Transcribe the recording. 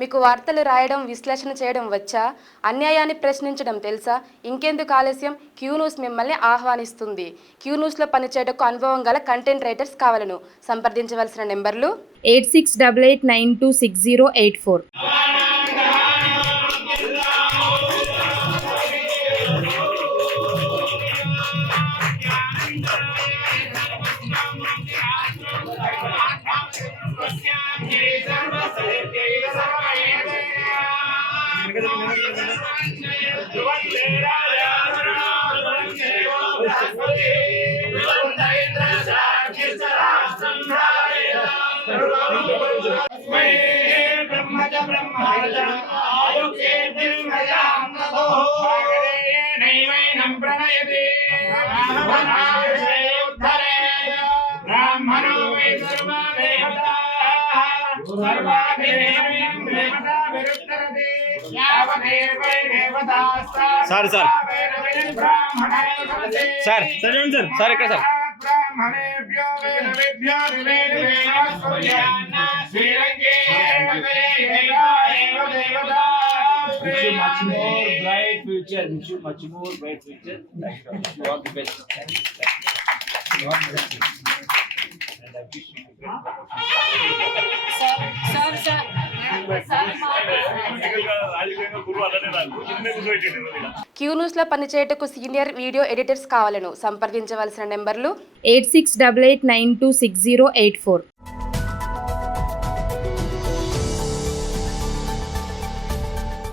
మీకు వార్తలు రాయడం, విశ్లేషణ చేయడం వచ్చా? అన్యాయాన్ని ప్రశ్నించడం తెలుసా? ఇంకెందుకు ఆలస్యం? క్యూ న్యూస్ మిమ్మల్ని ఆహ్వానిస్తుంది. క్యూ న్యూస్లో పనిచేయటకు అనుభవం గల కంటెంట్ రైటర్స్ కావాలను. సంప్రదించవలసిన నెంబర్లు 8688926084. సార్ ఇక్కడ sir much more bright future. Wish you much more bright future. You all the best. God bless you. And I wish you the Q న్యూస్లో పనిచేయటకు సీనియర్ వీడియో ఎడిటర్స్ కావాలను. సంప్రదించవలసిన నెంబర్లు 8688926084.